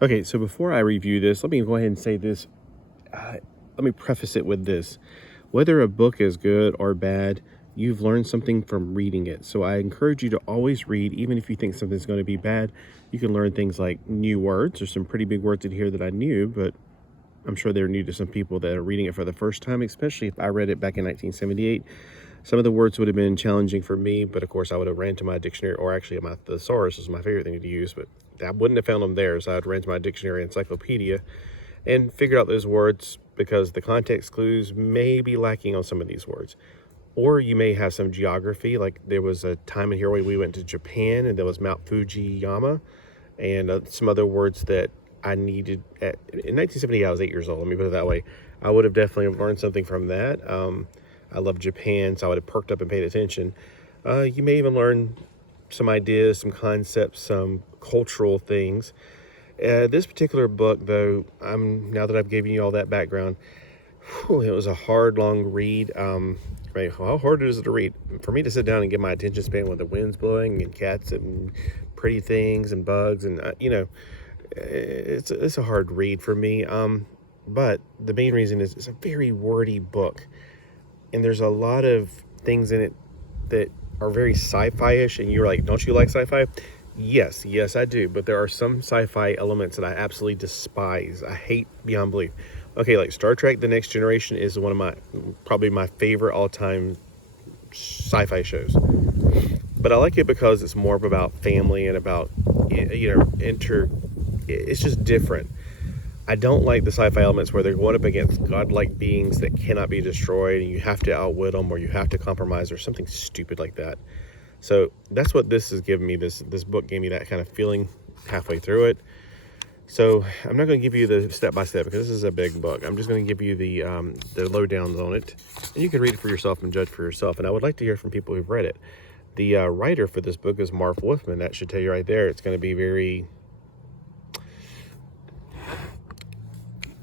Okay, so before I review this, let me go ahead and say this. Let me preface it with this. Whether a book is good or bad, you've learned something from reading it. So I encourage you to always read, even if you think something's going to be bad. You can learn things like new words. There's some pretty big words in here that I knew, but I'm sure they're new to some people that are reading it for the first time, especially if I read it back in 1978. Some of the words would have been challenging for me, but of course I would have ran to my dictionary, or actually my thesaurus is my favorite thing to use, but I wouldn't have found them there, so I'd ran to my dictionary encyclopedia and figured out those words because the context clues may be lacking on some of these words. Or you may have some geography, like there was a time in here where we went to Japan and there was Mount Fujiyama and some other words that I needed. In 1970, I was 8 years old, let me put it that way. I would have definitely learned something from that. I love Japan, so I would have perked up and paid attention. You may even learn some ideas, some concepts, some cultural things. This particular book, though, now that I've given you all that background, it was a hard, long read. Right, how hard is it to read? For me to sit down and get my attention span with the winds blowing and cats and pretty things and bugs and, it's a hard read for me. But the main reason is it's a very wordy book. And there's a lot of things in it that are very sci-fi-ish, and you're like, don't you like sci-fi? Yes, I do. But there are some sci-fi elements that I absolutely despise. I hate beyond belief. Okay, like Star Trek: The Next Generation is one of probably my favorite all-time sci-fi shows. But I like it because it's more about family and about, it's just different. I don't like the sci-fi elements where they're going up against godlike beings that cannot be destroyed and you have to outwit them or you have to compromise or something stupid like that. So that's what this has given me. This book gave me that kind of feeling halfway through it. So I'm not going to give you the step-by-step because this is a big book. I'm just going to give you the lowdowns on it. And you can read it for yourself and judge for yourself. And I would like to hear from people who've read it. The writer for this book is Marv Wolfman. That should tell you right there. It's going to be very...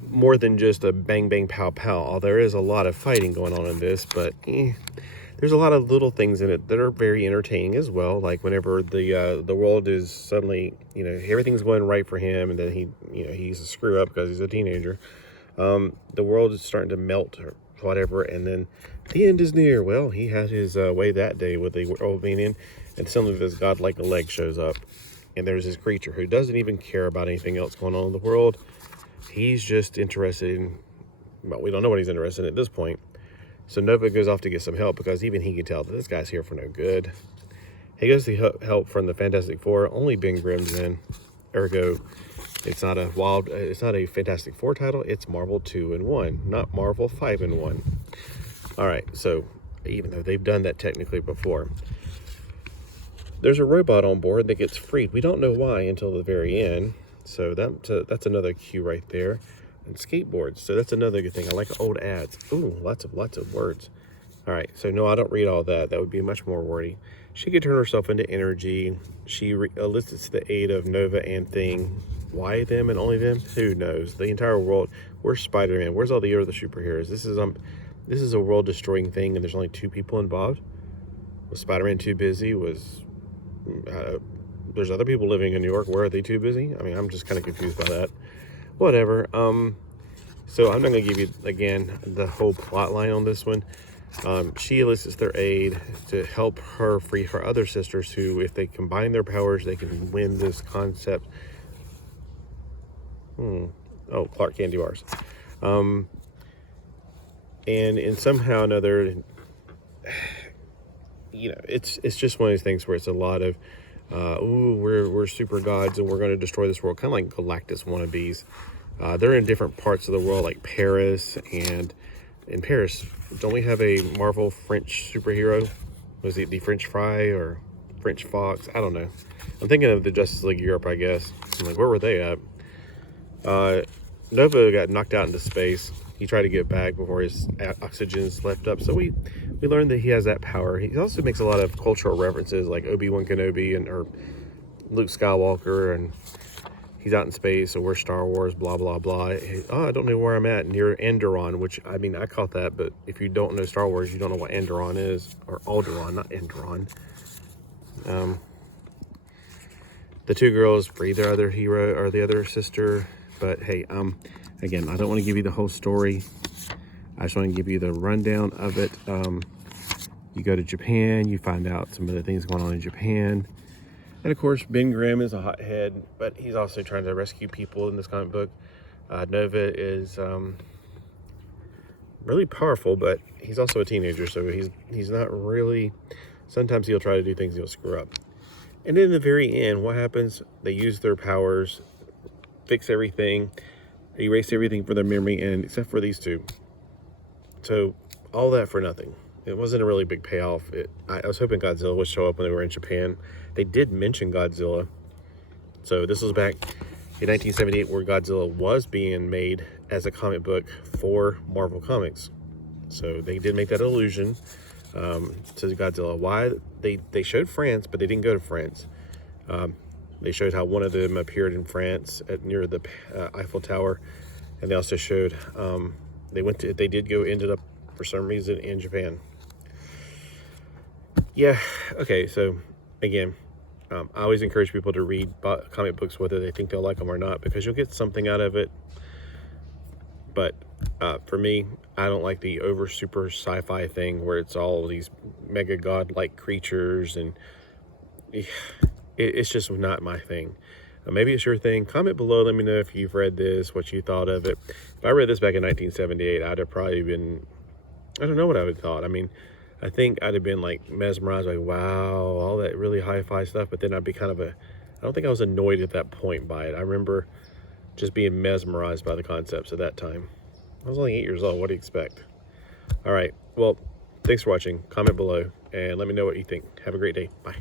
more than just a bang bang pow pow. There is a lot of fighting going on in this, but there's a lot of little things in it that are very entertaining as well. Like whenever the world is suddenly, everything's going right for him, and then he's a screw up because he's a teenager. The world is starting to melt or whatever, and then the end is near. Well, he had his way that day with the world being in, and suddenly this godlike leg shows up, and there's this creature who doesn't even care about anything else going on in the world. He's just interested in, well, we don't know what he's interested in at this point. So Nova goes off to get some help because even he can tell that this guy's here for no good. He goes to help from the Fantastic Four. Only Ben Grimm's in. Ergo, it's not a Fantastic Four title. It's Marvel 2-in-1, not Marvel 5-in-1. All right, so even though they've done that technically before, there's a robot on board that gets freed. We don't know why until the very end. So that's another cue right there. And skateboards. So that's another good thing. I like old ads. Ooh, lots of words. All right. So no, I don't read all that. That would be much more wordy. She could turn herself into energy. She elicits the aid of Nova and Thing. Why them and only them? Who knows? The entire world. Where's Spider-Man? Where's all the other superheroes? This is a world-destroying thing, and there's only 2 people involved. Was Spider-Man too busy? There's other people living in New York. Where are they too busy? I mean, I'm just kind of confused by that. Whatever. So I'm not going to give you, again, the whole plot line on this one. She elicits their aid to help her free her other sisters who, if they combine their powers, they can win this concept. Oh, Clark can't do ours. And in somehow or another, it's just one of those things where it's a lot of, we're super gods and we're going to destroy this world, kind of like Galactus wannabes. They're in different parts of the world, like Paris, and in Paris, don't we have a Marvel French superhero? Was it the French Fry or French Fox? I don't know. I'm thinking of the Justice League Europe, I guess. I'm like, where were they at? Nova got knocked out into space. He tried to get back before his oxygen's left up. So we learned that he has that power. He also makes a lot of cultural references like Obi-Wan Kenobi or Luke Skywalker, and he's out in space, so we're Star Wars, blah, blah, blah. I don't know where I'm at, near Enderon, which, I mean, I caught that, but if you don't know Star Wars, you don't know what Enderon is, or Alderaan, not Enderon. the two girls free their other hero or the other sister. But hey, again, I don't want to give you the whole story. I just want to give you the rundown of it. You go to Japan, you find out some of the things going on in Japan. And of course, Ben Grimm is a hothead, but he's also trying to rescue people in this comic book. Nova is really powerful, but he's also a teenager, so he's not really, sometimes he'll try to do things he'll screw up. And in the very end, what happens? They use their powers, fix everything, erase everything for their memory, and except for these two. So all that for nothing. It wasn't a really big payoff. I was hoping Godzilla would show up when they were in Japan. They did mention Godzilla. So this was back in 1978 where Godzilla was being made as a comic book for Marvel Comics. So they did make that allusion to Godzilla. Why? They showed France, but they didn't go to France. They showed how one of them appeared in France near the Eiffel Tower. And they also showed, ended up for some reason in Japan. Yeah, okay, so again, I always encourage people to read comic books, whether they think they'll like them or not, because you'll get something out of it. But for me, I don't like the over super sci-fi thing where it's all these mega god-like creatures, and it's just not my thing. Maybe it's your thing. Comment below, let me know if you've read this, what you thought of it. If I read this back in 1978, I'd have probably been, I don't know what I would have thought. I mean, I think I'd have been like mesmerized, like, wow, all that really hi-fi stuff. But then I'd be kind of I don't think I was annoyed at that point by it. I remember just being mesmerized by the concepts at that time. I was only 8 years old. What do you expect? All right. Well, thanks for watching. Comment below and let me know what you think. Have a great day. Bye.